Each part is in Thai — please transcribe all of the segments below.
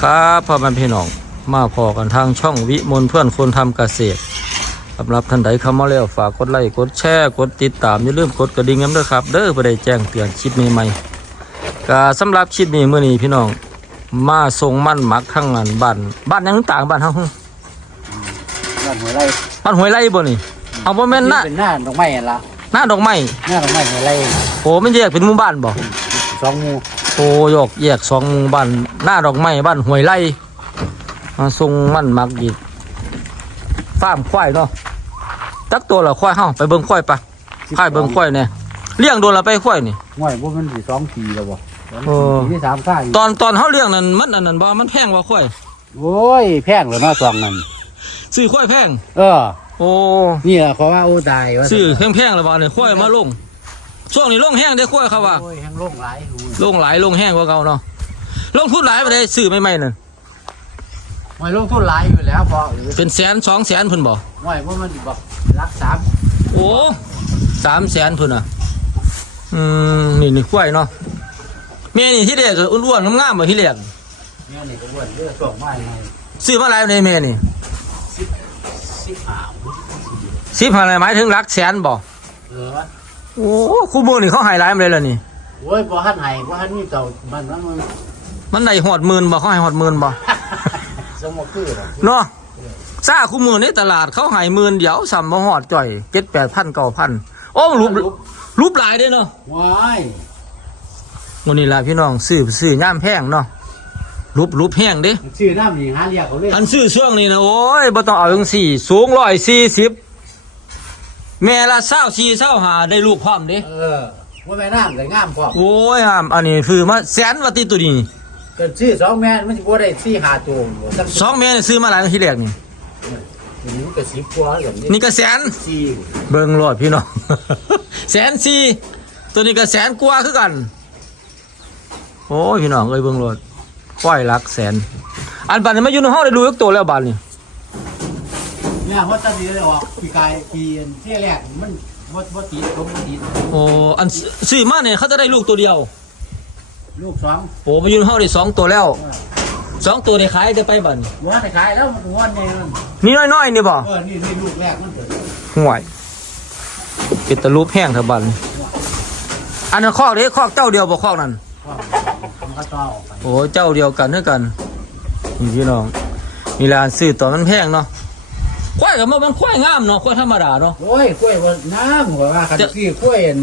ครับพ่อแม่พี่น้องมาพอกันทางช่องวิมลเพื่อนคนทำเกษตรสำหรับท่านใดเข้ามาแล้วฝากกดไลค์กดแชร์กดติดตามอย่าลืมกดกระดิ่งกันด้วยครับ เด้อเพื่อได้แจ้งเตือนคลิปใหม่ๆก็สำหรับคลิปนี้เมื่อนี้พี่น้อง มาส่งมันหมักทั้งงานบ้านบ้านหยังต่างบ้านเฮาบ้านหัวไร่บ้านห้วยไร่บ่นี่เอาบ่แม่นหน้าเป็นหน้าดอกไม้อะละหน้าดอกไม้หน้าดอกไม้หัวไร่โอ้มันแยกเป็นหมู่บ้านบ่สองหมูโอ้ยกแยกสองหมู่บ้านหน้าดอกไม้บ้านห้วยไร่มาส่งมันหมักอีกฟาร์มควายเนาะจักตัวละควายเฮาไปเบิ่งควายปะควายเบิ่งควายแหน่เลี้ยงโดนละไปควายนี่ง่อยพวกมันสี่สองปีแล้วบ่สองโอ้ปีที่สามข้างตอนตอนเฮาเลี้ยงนั่นมันอันนั้นบ่มันแพงว่าควายโอ้ยแพงเลยเนาะสองนั่นซื้อควายแพง เออ โอ้นี่แหละเขาว่าโอ้ตายว่าซื้อแพงๆแล้วบ่เนี่ยควายมาลงช่วงนี้ลงแห้งได้ควายเขาว่าโอ้ยแห้งโล่งหลายหู ลงหลายลงแห้งกว่าเก่าเนาะลงทุนหลายไปได้ซื้อใหม่ๆนั่นง่อยลงทุนหลายอยู่แล้วพอเออเป็นแสนสองแสนเพิ่นบ่ง่อยพวกมันบอกรักสามโอ้สามแสนพุ่นอะอืมนี่นี่ควายเนาะเมียนี่ที่เด็กก็อ้วนๆงามๆบ่ที่เรียกเนี่ยนี่ก็อ้วนเลือดส่งมาไงซื้อมาหลายในเมียนี่สิบหาสิบอะไรหมายถึงหลักแสนบ่เออโอ้คู่มือนี่เขาใหายหลายมาเลยล่ะนี่ โอ้ยพอหันไห้พอหันนี่เต่ามันมันมันมันได้หอดหมื่นบ่เขาให้หอดหมื่นบ่สมมติคือหรอกเนาะซ่าคู่มือในตลาดเขาใหายหมื่นเดียวสัมบ่หอดจ่อยเจ็ดแปดพันเก้าพันโอ้รูปรูปหลายเด้เนาะว้ายวันนี้ล่ะพี่น้องซื้อซื้อย่ามแพงเนาะรูปรูปแห้งเด้ชื่อน้ำนี่หาเรียกเขาเลยอันซื้อช่วงนี้นะโอ้ยบ่ต้องเอาจังสี่สูงร้อยสี่สิบแม่ละเศร้าสี่เศร้าหาได้ลูกพร้อมเด้เออ ว่าแม่น้ำเลยงามพอโอ้ยหามอันนี้คือมาแสนวัติตัวนี้เกิดชื่อสองแม่มันจะบ่ได้สี่หาตัวสักสองแม่นี่ซื้อมาหลายทีแรกนี่นี่มันก็สิบกว่าแบบนี้นี่ก็แสนสี่เบิ่งรอดพี่น้อง แสนสี่ตัวนี้ก็แสนกว่าคือกัน โอ้ยพี่น้องเอ้ยเบิ่งรอดควายหลักแสน อันบัดนี้มาอยู่ในห้องได้ดูยกตัวแล้วบัดนี้เนี่ยเพราะตอนนี้เลยออกปีกายปีที่แรกมัน บ่บ่ติดผมบ่ติดโอ้อันซื้อมาเนี่ยเขาจะได้ลูกตัวเดียว ลูกสองโอ้มาอยู่ในห้องได้สองตัวแล้วสองตัวได้ขายได้ไปบัดนี้หัวไปขายแล้วมันหัวเนี่ยมันนี่น้อยๆนี่บ่เออนี่นี่ลูกแรกมันเกิดห่วยเป็นตะลุบแห้งเถอะบัดนี้อันนั้นคอกเด้คอกเจ้าเดียวบ่คอกนั้นมันก็ต่อออกไปโอ้เจ้าเดียวกันเท่ากันนี่พี่น้องมีร้านซื้อตัวมันแพงเนาะ ควายกับมันมันควายงามเนาะควายธรรมดาเนาะโอ้ยกล้วยว่าน้ำหัวว่าคันซื้อกล้วยอัน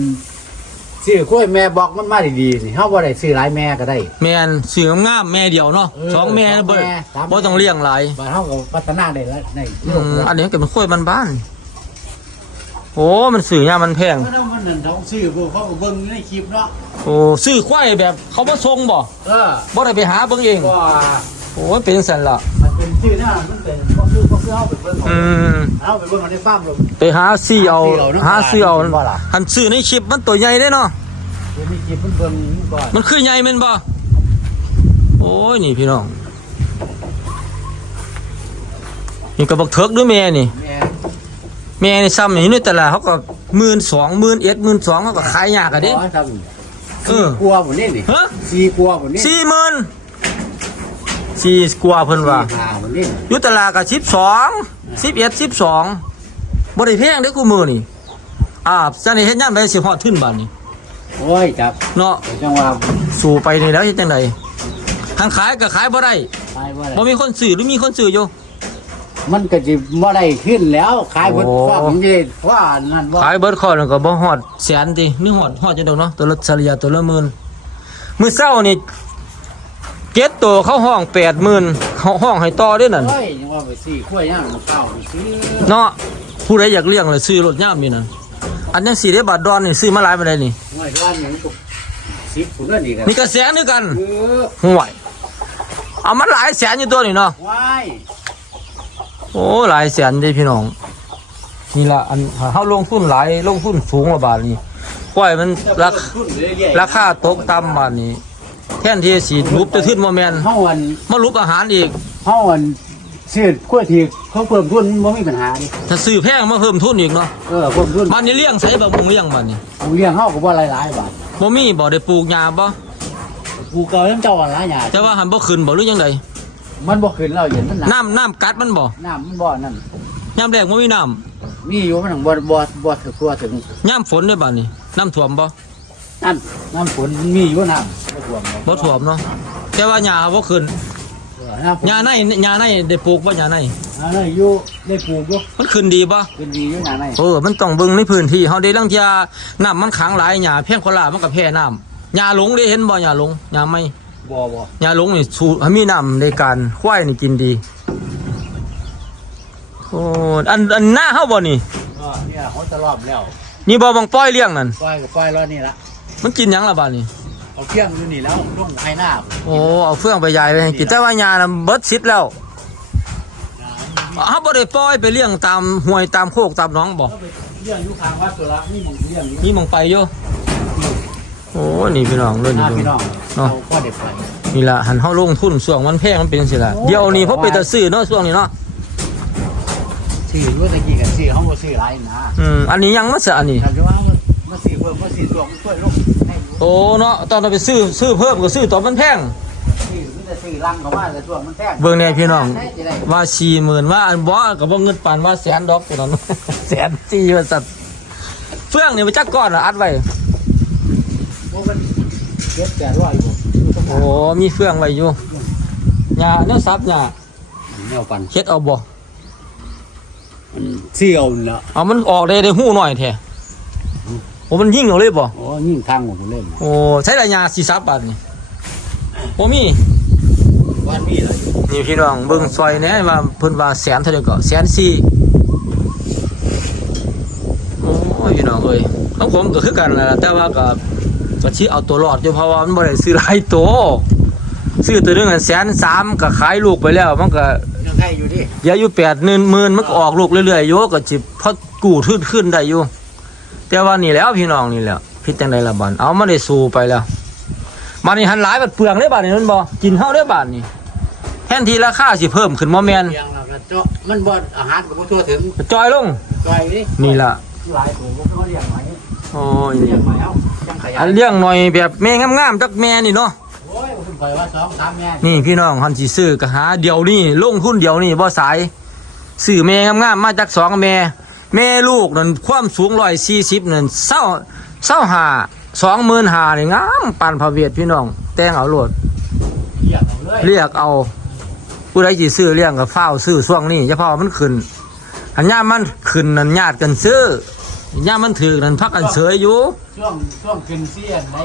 ซื้อกล้วยแม่บอกมันมาดีๆนี่เฮาบ่ได้ซื้อหลายแม่ก็ได้ แม่นซื้องามๆแม่เดียวเนาะเออสองแม่สองบ่แม่สามแม่ บ่ต้องเลี้ยงหลายบ้านเฮาก็พัฒนาได้แล้วในอืโลกมเราอันนี้ก็เป็นควายบ้านๆโอ้มันซื้อยามมันแพงเพราะนั้นมันนั่นท้องซื้อพวกเขาก็เบิ่งในคลิปเนาะโอ้ซื้อควายแบบเขาบ่ส่งบ่เออบ่ได้ไปหาเบิ่งเอง ก็ โอ้ยเป็นจังซั่นล่ะมันเป็นชื่อหน้ามันเป็นก็คือก็คือเอาไปเบิ่งอืมเอาไปเบิ่งเอาในฟาร์มเลยไปหาซื้อเอาหาซื้อเอาหาซื้อเอาบ่ล่ะ หันซื้อในคลิปมันตัวใหญ่เด้เนาะ เดี๋ยวมีคลิปมันเบิ่งก่อนมันคือใหญ่แม่นบ่โอ้ยนี่พี่น้อง นี่ก็บักเถิกด้วยแม่นี่ แม่แม่นี่ซ้ำนี่ในตลาดเขาก็หมื่นสองหมื่นเอ็ดหมื่นสองเขาก็ขายยากอะเด้ ขอทเออำกลัวหมดนี่นี่ฮะสี่กลัวหมดนี่สี่หมื่น สี่กว่าเพิ่นว่าสี่ห้าหมดนี่อยู่ตลาดก็สิบสองสิบเอ็ดสิบสองบ่ได้แพงเด้อกูมือนี่อ่าจังนี้เฮ็ดยามไปสิฮอดทุนบาดนี้โอ้ยจับเนาะเดี๋ยวจังหวะสู่ไปนี่แล้วเฮ็ดจังไดทางขายก็ขายบ่ได้ตายบ่บ่ได้มีคนซื้อหรือมีคนซื้ออยู่ มันก็สิบ่ได้ขึ้นแล้วขายเบิดโอ้ฟาผมจะว่านั่นว่าขายเบิดคอแล้วก็บ่ฮอดแสนตินึกฮอดฮอดจังดอกเนาะตัวละเฉลี่ยตัวละหมื่นมื้อเช้านี่ เก็ดตัวเขาห้อง80,000เขาห้องให้ต่อเด้วยนั่นโอ้ยยังว่าไปสี่กล้วยย่างมันเข้าไปซื้อเนาะผู้ใดอยากเลี้ยงเลยซื้อรถยามนี่นั่นอันยังสิได้บาทดอนนี่ซื้อมาหลายปานใดนี่ห้วยร้านนี่มันก็สิบผู้นั่นนี่กันนี่ก็แสนคือกันเออห่วยเอามันหลายแสนอยู่ตัวนี่เนาะว้ายโอ้หลายแสนเด้พี่น้องนี่ล่ะอันเฮาลงทุนหลายลงทุนสูงกว่าบาทนี่ควายมันราคาทุนเรื่อยๆราคาตกต่ำบาทนี้แทนที่สิรูปจะขึ้นบ่แม่นเฮาอันมารูปอาหารอีกเฮาอันซื้อกล้วยที่เขาเพิ่มทุนบ่มีปัญหาดิถ้าซื้อแพงมาเพิ่มทุนอีกเนาะเออเพิ่มทุนบ้านนี้เลี้ยงใส่บ่มุงเลี้ยงบ้านนี้ผู้เลี้ยงเฮาก็บ่หลายๆบาทบ่มีบ่ได้ปลูกหญ้าบ่ผู้เก่ายังเจ้าอะไรหยาแต่ว่าหันบ่ขึ้นบ่หรือยังไดมันบ่ขึ้นแล้วเห็นมันน้น้ำน้ำกัดมันบ่ำน้ำมันบ่นั่นยามแรกบ่มีน้มีอยู่มันถึงบ่บ่บ่ถึงตัวถึงำยามฝนเด้อบัดนี้น้ำท่วมบ่ นั่นน้ำฝนมีอยู่น้ำบ่ท่วมบ่ท่วมเนาะแต่ว่าหญ้าบ่ขึ้นน้ำฝนหญ้าในหญ้าในได้ปลูกบ่หญ้าในอันนั้นอยู่ได้ปลูกอยู่มันขึ้นดีบ่เป็นดีอยู่หนาในเออมันต้องเบิ่งในพื้นที่เฮาได้ลังเที่ยน้ำมันขังหลายหญ้าเพียงคนละมันก็แพ้น้ำหญ้าหลงได้เห็นบ่หญ้าหลงหญ้าไม่ บ่บ่หญ้าหลงนี่สูมีน้ำในการควายนี่กินดีโอ้อันอันหน้าเฮาบ่นี่ ก็เนี่ยเขาจะรอบแล้วนี่บ่บังป้อยเลี้ยงนั่นปล่อยก็ปล่อยแล้วนี่ละ มันกินหยังล่ะบัดนี้ เอาเที่ยงอยู่นี่แล้วลงให้หน้าโอ้ เอาเฟื่องไปยายไปให้กินแต่ว่าหญ้าน่ะเบิดสิทธิ์แล้วเฮาบ่ได้ปล่อยไปเลี้ยงตามห้วยตามโคกตามหนองบ่ ก็ไปเลี้ยงอยู่ข้างวัดตัวละนี่มองเลี้ยงอยู่นี่มองไปอยู่โอ้ นี่พี่น้องเด้อหนี่น้าเบิ่พี่งน้องเนาะเราก็เด็ดไปนี่ล่ะหันเฮาลงทุนช่วงมันแพงมันเป็นสิล่ะโอ้เดี๋ยวนี้เพราะไปแต่ซื้อเนาะช่วงนี้เนาะซื้อรู้ตะกี้กันซื้อเขาบ่ซื้อหลายนะอืม อันนี้ยังมาซะอันนี้ทำว่ามา ซื้อเพิ่มมาซื้อตัวมันช่วยลงให้อยู่โอ้เนาะตอนเราไปซื้อซื้อเพิ่มก็ซื้อตอนมันแพงซื้อมันจะซื้อลังเขาว่าแต่ตัวมันแพงเบิ่งแน่พี่น้องให้จะได้ว่า40,000ว่าอันบ่ก็บ่เงินปานว่าแสนดอกตัวนั้นแสนสี่ว่าสัตว์เฟื่องนี่มันจักก้อนน่ะอัดไว้โอ้มันเก็บแต่ร้อยอยู่อยู่ตรงโอ้มีเฟื่องไว้อยู่หญ้าเนื้อสับหญ้าแนวปันเฮ็ดเอาบ่มันเสี่ยวนี่ละเอามันออกได้ได้หู้หน่อยแท้ โอ้มันยิ่งเอาเลยบ่โอ้ยิ่งทางของผมเล่นโอ้ใช้ระยะสี่สับบาทนี่โอ้มีบ้านมีอะไรนี่พี่น้องเบิ่งซอยแหน่ว่าเพิ่นว่าแสนเท่าใดก็แสนสี่โอ้ยพี่น้องเอ้ยของผมก็คือกันนั่นล่ะแต่ว่าก็ก็สิเอาตัวรอดอยู่เพราะว่ามันบ่ได้ซื้อหลายตัวซื้อตัวหนึงอันแสนสามก็ขายลูกไปแล้วมันก็ยังไงอยู่ดิเหลืออยู่แปดหมื่นหมื่นมันก็ออกลูกเรื่อยๆอยู่ก็สิพอกู้ขึ้นขึ้นได้อยู่ แต่ว่านี่แหล้วพี่น้องนี่แหละพิดจังไดล่ะบัดเอามาได้สู้ไปแล้วมันนี่หันหลายบัดเปลืองได้บาดนี่มันบ่กินเฮาได้บาดนี่แทนที่ราคาสิเพิ่มขึ้นบ่แม่นเพียงเราก็เจาะมันบ่อาหารก็บ่ทั่วถึงจอยลงจอยดินี่ล่ะหลายตัวก็เลี้ยงไว้โอ้ยเลี้ยงไว้เอาจังขยายอันเลี้ยงหน่อยแบบแม่งามๆจักแม่นี่เนาะโอ้ยผมเคยว่าสองสามแม่นี่พี่น้องหันสิซื้อก็หาเดี๋ยวนี้ลงทุนเดี๋ยวนี้บ่สายซื้อแม่งามๆมาจากสองแม่ แม่ลูกนั่นความสูง140นั่นเศร้าเศร้าหา25,000นี่งามปานพระเวทพี่น้อง แต่งเอาโลดเลี้ยงเอาเลยเรียกเอา ผู้ใดสิซื้อเลี้ยงกับเฝ้าวซื้อช่วงนี้เฉพาะมันขึ้นอันย่ามมันขึ้นนั่นญาติกันซื้อย่ามมันถือนั่นพักกันเสยอยู่ ช่วงช่วงขึ้นเสี้ยนไหน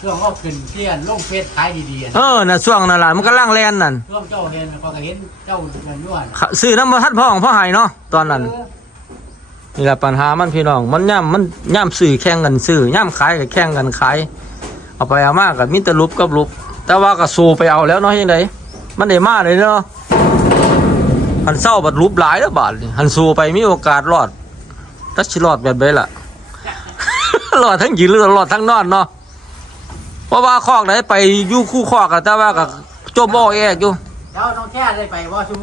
ช่วงก็ขึ้นเสี้ยนลงเฟซขายดีๆอะเออน่ะช่วงนั่นล่ะมันก็ล่างแลนนั่นช่วงเจ้าเห็นเขาก็เห็นเจ้าเงินย้วนขะซื้อน้ำมันทัดพ่อของพ่อหายเนาะตอนนั้น นี่แหละปัญหามันพี่น้อง มันย่ามมันย่ามซื้อแข่งกันซื้อย่ามขายกับแข่งกันขาย เอาไปเอามากกับมิตรลุบกับลุบ แต่ว่าก็สู้ไปเอาแล้วเนาะยังไงมันได้มาเลยเนาะหันเศร้าบัดลุบหลายแล้วบาทหันสูไปมีโอกาสรอดทัชรอดแบบใดล่ะรอดทั้งยืนรือรอดทั้งนอนเนาะเพราะว่าคอกไหนไปยู่คู่คอกกันแต่ว่าก็จมบ่อแอกอยู่เจ้าน้องแค่ได้ไปว่าชุม